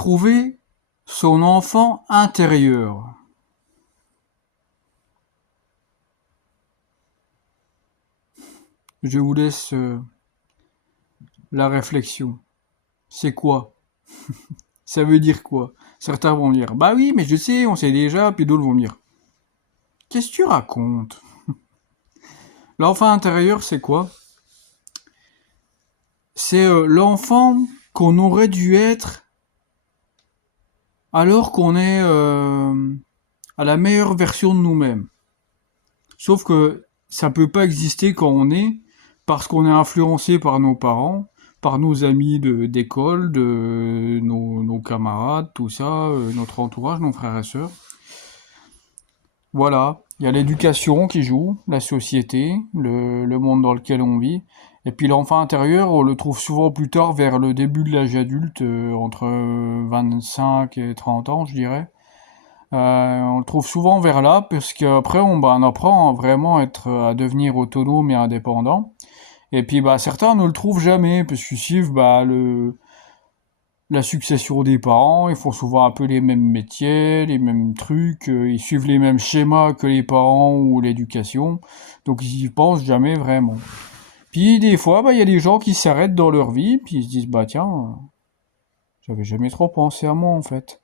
Trouver son enfant intérieur. Je vous laisse la réflexion. C'est quoi? Ça veut dire quoi? Certains vont me dire, bah oui, mais je sais, on sait déjà, puis d'autres vont me dire, qu'est-ce que tu racontes? L'enfant intérieur, c'est quoi? C'est l'enfant qu'on aurait dû être alors qu'on est à la meilleure version de nous-mêmes. Sauf que ça peut pas exister quand on est, parce qu'on est influencé par nos parents, par nos amis d'école, de nos camarades, tout ça, notre entourage, nos frères et sœurs. Voilà, il y a l'éducation qui joue, la société, le monde dans lequel on vit. Et puis l'enfant intérieur, on le trouve souvent plus tard vers le début de l'âge adulte, entre 25 et 30 ans, je dirais. On le trouve souvent vers là, parce qu'après on apprend à vraiment à devenir autonome et indépendant. Et puis certains ne le trouvent jamais, parce qu'ils suivent la succession des parents, ils font souvent un peu les mêmes métiers, les mêmes trucs, ils suivent les mêmes schémas que les parents ou l'éducation, donc ils y pensent jamais vraiment. Puis des fois, il y a des gens qui s'arrêtent dans leur vie, puis ils se disent, tiens, j'avais jamais trop pensé à moi en fait.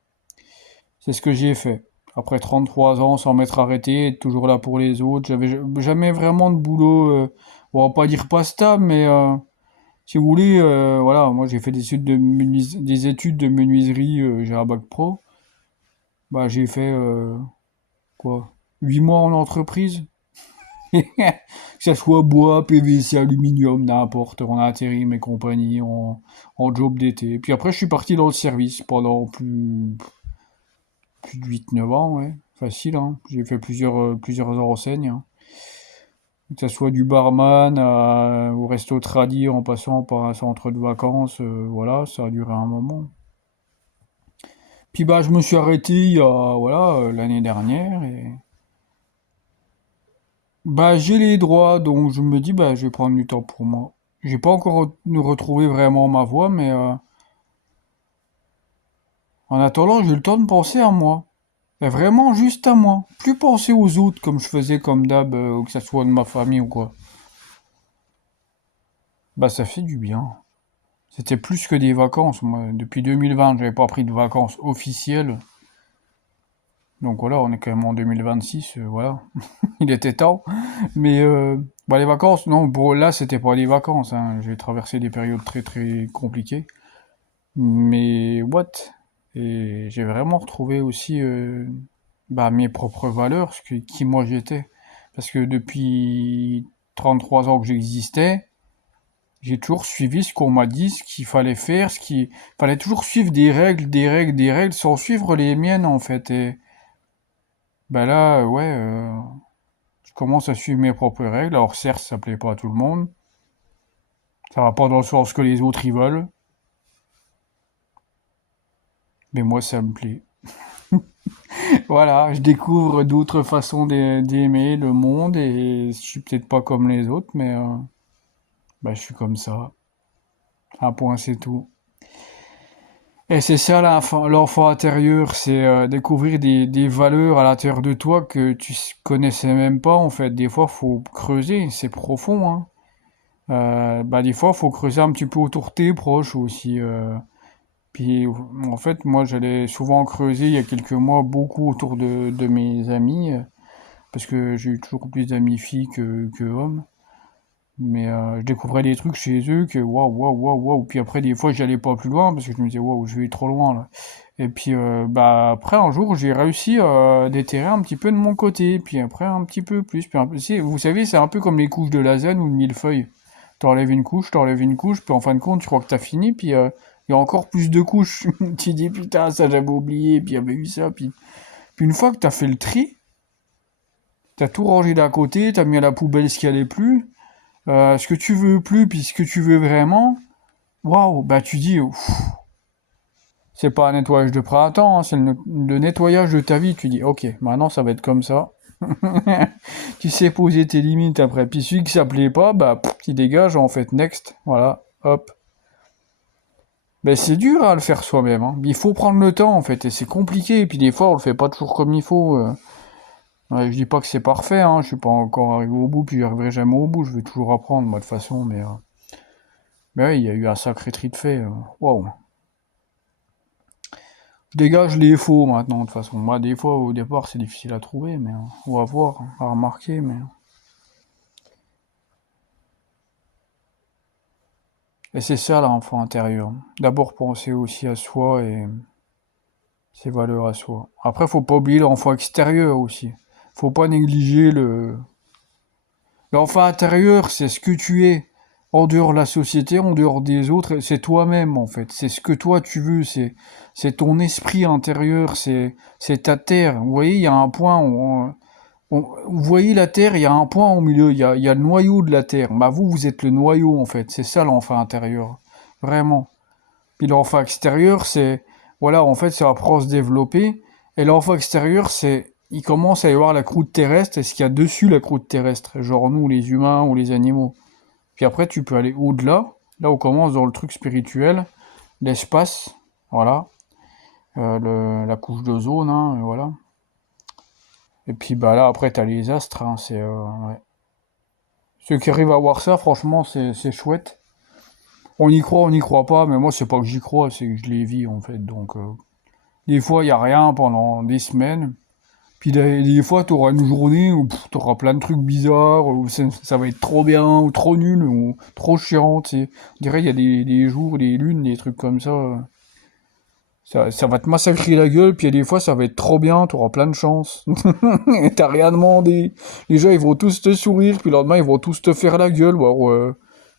C'est ce que j'ai fait. Après 33 ans, sans m'être arrêté, être toujours là pour les autres, j'avais jamais vraiment de boulot, on va pas dire pas stable, mais si vous voulez, voilà, moi j'ai fait des études de menuiserie, j'ai un bac pro. J'ai fait quoi? 8 mois en entreprise. Que ça soit bois, PVC, aluminium, n'importe, en intérim et compagnie, en job d'été. Puis après je suis parti dans le service pendant plus de 8 9 ans, ouais. Facile, hein. J'ai fait plusieurs enseignes, hein. Que ça soit du barman au resto tradi en passant par un centre de vacances, voilà, ça a duré un moment. Puis je me suis arrêté il y a, voilà, l'année dernière et j'ai les droits, donc je me dis je vais prendre du temps pour moi. J'ai pas encore retrouvé vraiment ma voie, mais en attendant, j'ai eu le temps de penser à moi. Et vraiment juste à moi. Plus penser aux autres comme je faisais comme d'hab, ou que ça soit de ma famille ou quoi. Ça fait du bien. C'était plus que des vacances, moi. Depuis 2020, j'avais pas pris de vacances officielles. Donc voilà, on est quand même en 2026, voilà. Il était temps. Mais les vacances, non, pour là, c'était pas des vacances, hein. J'ai traversé des périodes très très compliquées. Mais what? Et j'ai vraiment retrouvé aussi mes propres valeurs, qui moi j'étais. Parce que depuis 33 ans que j'existais, j'ai toujours suivi ce qu'on m'a dit, ce qu'il fallait faire, fallait toujours suivre des règles, des règles, des règles, sans suivre les miennes en fait. Et là, ouais, je commence à suivre mes propres règles. Alors certes, ça plaît pas à tout le monde. Ça va pas dans le sens que les autres y veulent. Mais moi, ça me plaît. Voilà, je découvre d'autres façons d'aimer le monde et je suis peut-être pas comme les autres, mais je suis comme ça. Un point, c'est tout. Et c'est ça l'enfant intérieur, c'est découvrir des valeurs à l'intérieur de toi que tu connaissais même pas en fait. Des fois, faut creuser, c'est profond, hein. Des fois, faut creuser un petit peu autour de tes proches aussi. Puis en fait, moi, j'allais souvent creuser il y a quelques mois beaucoup autour de mes amis, parce que j'ai eu toujours plus d'amis filles que hommes. Mais je découvrais des trucs chez eux que waouh, waouh, waouh, waouh. Puis après, des fois, j'y allais pas plus loin parce que je me disais waouh, je vais trop loin là. Et puis après, un jour, j'ai réussi à déterrer un petit peu de mon côté. Puis après, un petit peu plus. Puis vous savez, c'est un peu comme les couches de lasagne ou de millefeuille. T'enlèves une couche, puis en fin de compte, tu crois que t'as fini, puis il y a encore plus de couches. Tu dis putain, ça j'avais oublié, puis il y avait eu ça, puis une fois que t'as fait le tri, t'as tout rangé d'un côté, t'as mis à la poubelle ce qui allait plus, ce que tu veux plus, puis ce que tu veux vraiment, waouh, tu dis, ouf, c'est pas un nettoyage de printemps, hein, c'est le nettoyage de ta vie. Tu dis, ok, maintenant ça va être comme ça. Tu sais poser tes limites après. Puis celui qui ça plaît pas, tu dégages en fait next. Voilà, hop. Ben, c'est dur à le faire soi-même, hein. Il faut prendre le temps, en fait, et c'est compliqué. Et puis des fois, on le fait pas toujours comme il faut. Ouais, je dis pas que c'est parfait, hein. Je suis pas encore arrivé au bout, puis j'arriverai jamais au bout. Je vais toujours apprendre, moi, de toute façon. Mais ouais, il y a eu un sacré tri de fait. Waouh. Je dégage les faux maintenant, de toute façon. Moi, des fois, au départ, c'est difficile à trouver, mais on va voir, à remarquer, mais. Et c'est ça, l'enfant intérieur. D'abord, penser aussi à soi et ses valeurs à soi. Après, faut pas oublier l'enfant extérieur aussi. Faut pas négliger le. L'enfant intérieur, c'est ce que tu es. En dehors de la société, en dehors des autres, c'est toi-même en fait. C'est ce que toi tu veux, c'est ton esprit intérieur, c'est ta terre. Vous voyez, il y a un point vous voyez la terre, il y a un point au milieu, il y a le noyau de la terre. Bah vous êtes le noyau en fait. C'est ça l'enfant intérieur. Vraiment. Puis l'enfant extérieur, c'est, voilà, en fait, ça apprend à se développer. Et l'enfant extérieur, c'est, il commence à y avoir la croûte terrestre et ce qu'il y a dessus la croûte terrestre. Genre nous, les humains ou les animaux. Puis après, tu peux aller au-delà. Là, on commence dans le truc spirituel, l'espace, voilà, la couche d'ozone, hein, voilà. Et puis bah là, après, t'as les astres, hein, ouais. Ceux qui arrivent à voir ça, franchement, c'est chouette. On y croit, on n'y croit pas, mais moi, c'est pas que j'y crois, c'est que je les vis, en fait. Donc, des fois, il y a rien pendant des semaines. Puis des fois, tu auras une journée où tu auras plein de trucs bizarres, où ça va être trop bien, ou trop nul, ou trop chiant, tu sais. On dirait qu'il y a des jours, des lunes, des trucs comme ça. Ça va te massacrer la gueule, puis il y a des fois, ça va être trop bien, tu auras plein de chance. Et t'as rien demandé. Les gens, ils vont tous te sourire, puis le lendemain, ils vont tous te faire la gueule. Ou alors,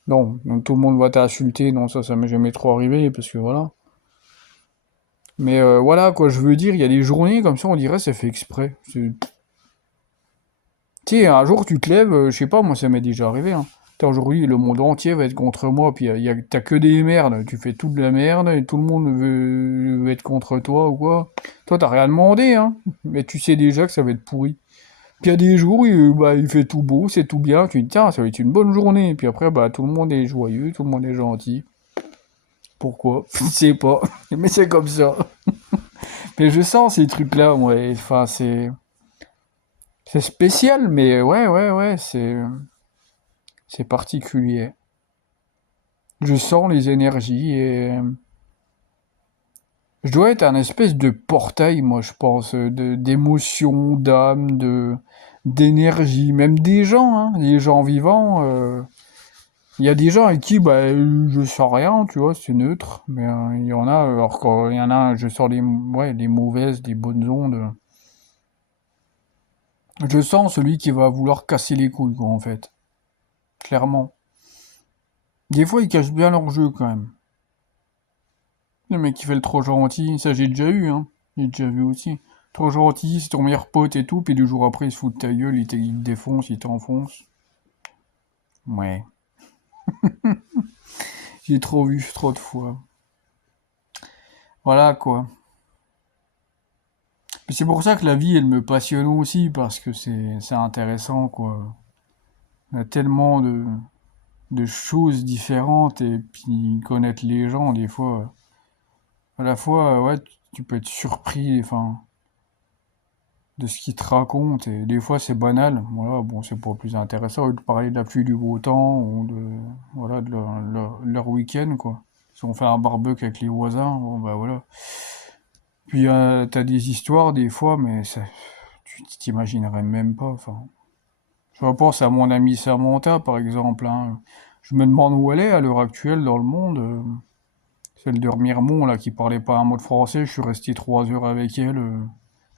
non, donc tout le monde va t'insulter. Non, ça m'est jamais trop arrivé, parce que voilà. Mais voilà, quoi, je veux dire, il y a des journées comme ça, on dirait c'est fait exprès. Tu sais, un jour tu te lèves, je sais pas, moi ça m'est déjà arrivé, hein. T'as aujourd'hui, le monde entier va être contre moi, puis t'as que des merdes, tu fais toute de la merde, et tout le monde veut être contre toi ou quoi. Toi, t'as rien demandé, hein, mais tu sais déjà que ça va être pourri. Puis il y a des jours, bah, il fait tout beau, c'est tout bien, tu te dis, tiens, ça va être une bonne journée, puis après, bah, tout le monde est joyeux, tout le monde est gentil. Pourquoi? Je sais pas, mais c'est comme ça. Mais je sens ces trucs-là, moi, enfin, c'est spécial, mais ouais, ouais, ouais, c'est particulier. Je sens les énergies et je dois être un espèce de portail, moi, je pense, d'émotions, d'âme, d'énergie, même des gens, hein, des gens vivants. Il y a des gens avec qui, bah, je sens rien, tu vois, c'est neutre, mais il y en a, alors qu'il y en a, je sens ouais, les mauvaises, les bonnes ondes. Je sens celui qui va vouloir casser les couilles, quoi, en fait, clairement. Des fois, ils cachent bien leur jeu, quand même. Le mec qui fait le trop gentil, ça j'ai déjà eu, hein. J'ai déjà vu aussi. Trop gentil, c'est ton meilleur pote et tout, puis 2 jours après il se fout de ta gueule, il te défonce, il t'enfonce. Ouais. J'ai trop vu, trop de fois. Voilà quoi. Mais c'est pour ça que la vie elle me passionne aussi, parce que c'est intéressant quoi. Il y a tellement de choses différentes, et puis connaître les gens, des fois, à la fois, ouais, tu peux être surpris, enfin, de ce qu'ils te racontent, et des fois c'est banal, voilà, bon c'est pas plus intéressant de parler de la pluie du beau temps, ou voilà, de leur week-end, quoi. Si on fait un barbecue avec les voisins, bon bah voilà. Puis t'as des histoires des fois, mais ça, tu t'imaginerais même pas, enfin. Je repense à mon amie Samantha, par exemple, hein. Je me demande où elle est à l'heure actuelle dans le monde. Celle de Remiremont, là, qui parlait pas un mot de français, je suis resté 3 heures avec elle,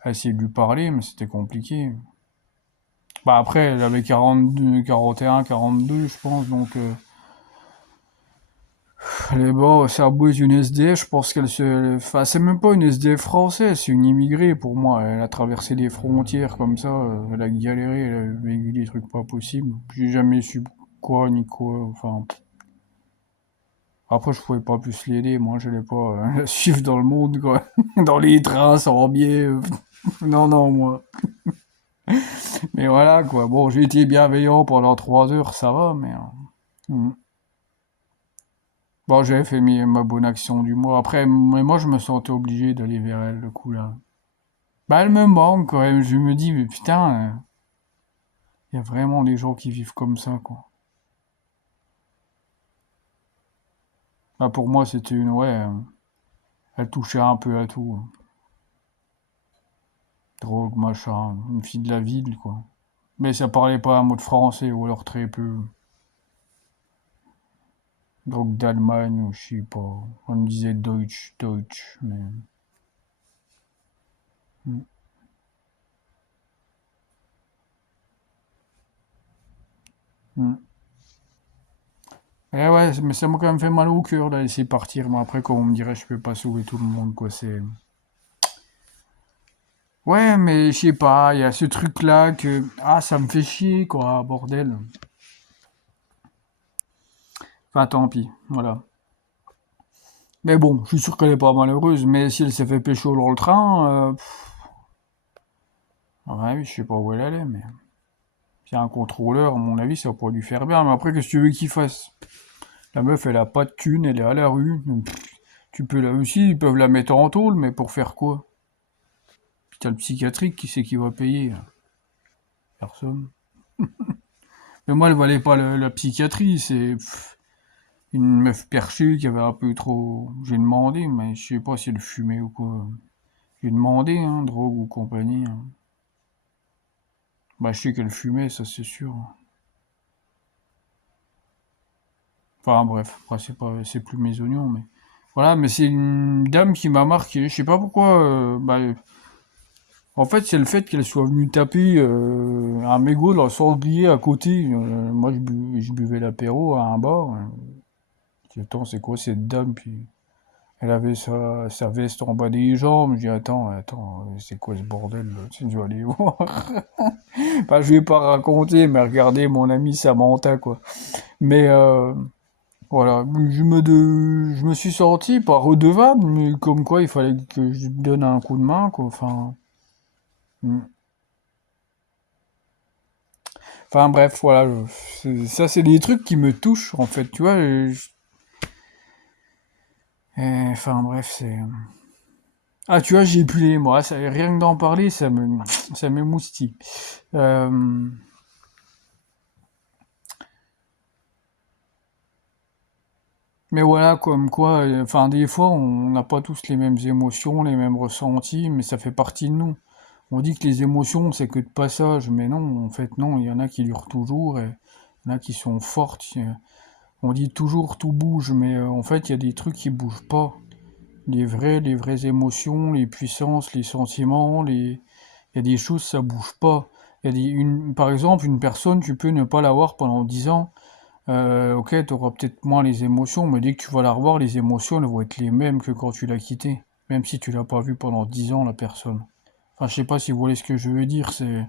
à essayer de lui parler, mais c'était compliqué. Bah après, elle avait 42, 41, 42, je pense, donc elle est bon, c'est à bout une SDF, je pense qu'elle se... Enfin, c'est même pas une SDF française, c'est une immigrée pour moi. Elle a traversé des frontières comme ça, elle a galéré, elle a vécu des trucs pas possibles. J'ai jamais su quoi ni quoi, enfin... Après, je pouvais pas plus l'aider, moi, je l'ai pas la suivre dans le monde, quoi. Dans les trains, sans biais. Non, non, moi. Mais voilà, quoi. Bon, j'ai été bienveillant pendant 3 heures, ça va, mais... hmm. Bon, j'avais fait ma bonne action du mois. Après, mais moi, je me sentais obligé d'aller vers elle, le coup, là. Bah, elle me manque, quand même. Je me dis, mais putain, il y a vraiment des gens qui vivent comme ça, quoi. Bah, pour moi, c'était une, ouais, elle touchait un peu à tout. Drogue, machin, une fille de la ville, quoi. Mais ça parlait pas un mot de français, ou alors très peu. Drogue d'Allemagne, ou je sais pas. On me disait Deutsch, Deutsch, mais... Mm, mm. Eh ouais, mais ça m'a quand même fait mal au cœur d'aller laisser partir. Mais après, quand on me dirait, je peux pas sauver tout le monde, quoi, c'est... Ouais, mais je sais pas, il y a ce truc-là que... Ah, ça me fait chier, quoi, bordel. Enfin, tant pis, voilà. Mais bon, je suis sûr qu'elle est pas malheureuse, mais si elle s'est fait pécho dans le train, ouais, je sais pas où elle allait, mais... S'il y a un contrôleur, à mon avis, ça va pas lui faire bien. Mais après, qu'est-ce que tu veux qu'il fasse? La meuf, elle a pas de thune, elle est à la rue. Tu peux là aussi, ils peuvent la mettre en tôle, mais pour faire quoi? Puis t'as le psychiatrique, qui c'est qui va payer? Personne. Mais moi, elle valait pas la psychiatrie, c'est une meuf perchée qui avait un peu trop... J'ai demandé, mais je sais pas si elle fumait ou quoi. J'ai demandé, hein, drogue ou compagnie, hein. Bah, je sais qu'elle fumait, ça c'est sûr. Enfin bref, après c'est pas, c'est plus mes oignons, mais voilà. Mais c'est une dame qui m'a marqué. Je sais pas pourquoi. Bah, en fait, c'est le fait qu'elle soit venue taper un mégot dans le sanglier à côté. Moi, je buvais l'apéro à un bar. Je dis, attends, c'est quoi cette dame? Puis elle avait sa veste en bas des jambes. Je dis, attends, c'est quoi ce bordel là? Tu sais, je vais aller voir. Enfin, je vais pas raconter, mais regardez, mon ami Samantha, quoi. Mais voilà, je me suis sorti pas redevable, mais comme quoi il fallait que je lui donne un coup de main, quoi. Hmm. Enfin bref, voilà, ça c'est des trucs qui me touchent en fait, tu vois. Enfin bref, c'est... Ah tu vois, j'ai pu moi, ça, rien que d'en parler, ça m'émoustille. Euh, mais voilà, comme quoi, enfin des fois on n'a pas tous les mêmes émotions, les mêmes ressentis, mais ça fait partie de nous. On dit que les émotions, c'est que de passage, mais non, en fait, non, il y en a qui durent toujours, et il y en a qui sont fortes. On dit toujours tout bouge, mais en fait, il y a des trucs qui bougent pas. Les vraies émotions, les puissances, les sentiments, il y a des choses, ça bouge pas. Par exemple, une personne, tu peux ne pas la voir pendant 10 ans. Ok, tu auras peut-être moins les émotions, mais dès que tu vas la revoir, les émotions, elles vont être les mêmes que quand tu l'as quittée. Même si tu l'as pas vue pendant 10 ans, la personne. Enfin, je sais pas si vous voyez ce que je veux dire, c'est...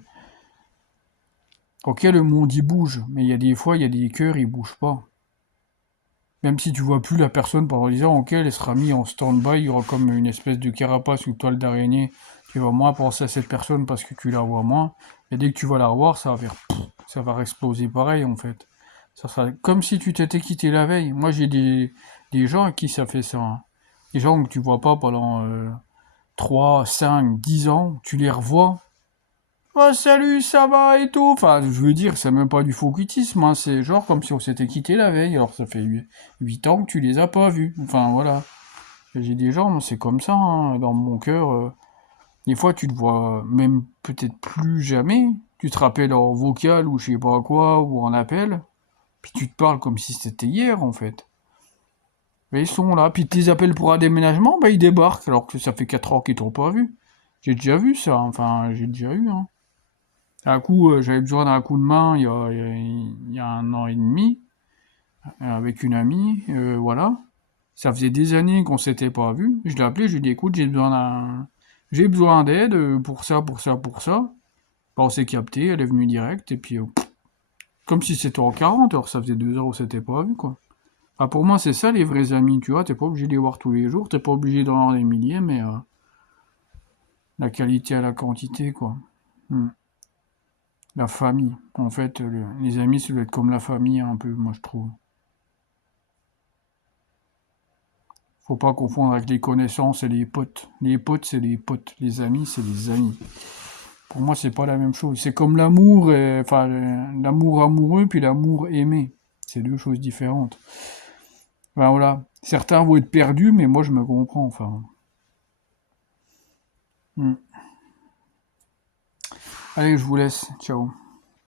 Ok, le monde, il bouge, mais il y a des fois, il y a des cœurs, ils bougent pas. Même si tu vois plus la personne pendant 10 ans, ok, elle sera mise en stand-by, il y aura comme une espèce de carapace ou toile d'araignée. Tu vas moins penser à cette personne parce que tu la vois moins. Et dès que tu vas la revoir, ça va faire... Ça va exploser pareil, en fait. Ça sera comme si tu t'étais quitté la veille. Moi, j'ai des gens à qui ça fait ça, hein. Des gens que tu vois pas pendant 3, 5, 10 ans, tu les revois. Oh salut, ça va et tout. Enfin, je veux dire, c'est même pas du faux quitisme, hein. C'est genre comme si on s'était quitté la veille. Alors ça fait 8 ans que tu les as pas vus. Enfin voilà. J'ai des gens, c'est comme ça, hein, dans mon cœur. Des fois, tu te vois même peut-être plus jamais. Tu te rappelles en vocal ou je sais pas quoi, ou en appel. Puis tu te parles comme si c'était hier en fait. Mais ils sont là. Puis tu les appelles pour un déménagement, bah ils débarquent alors que ça fait 4 ans qu'ils t'ont pas vu. J'ai déjà vu ça, enfin j'ai déjà eu, hein. Un coup, j'avais besoin d'un coup de main il y a 1 an et demi, avec une amie, voilà. Ça faisait des années qu'on s'était pas vu. Je l'ai appelé, je lui ai dit écoute, j'ai besoin d'aide pour ça, pour ça, pour ça. Bah, on s'est capté, elle est venue direct, et puis comme si c'était en 40 alors ça faisait 2 heures qu'on s'était pas vu, quoi. Enfin, pour moi, c'est ça les vrais amis, tu vois, t'es pas obligé de les voir tous les jours, t'es pas obligé d'en avoir des milliers, mais la qualité à la quantité, quoi. Hmm. La famille. En fait, les amis, ça doit être comme la famille, un peu, moi, je trouve. Faut pas confondre avec les connaissances et les potes. Les potes, c'est les potes. Les amis, c'est les amis. Pour moi, c'est pas la même chose. C'est comme l'amour, enfin, l'amour amoureux puis l'amour aimé. C'est deux choses différentes. Ben voilà. Certains vont être perdus, mais moi, je me comprends, enfin. Hmm. Allez, je vous laisse. Ciao.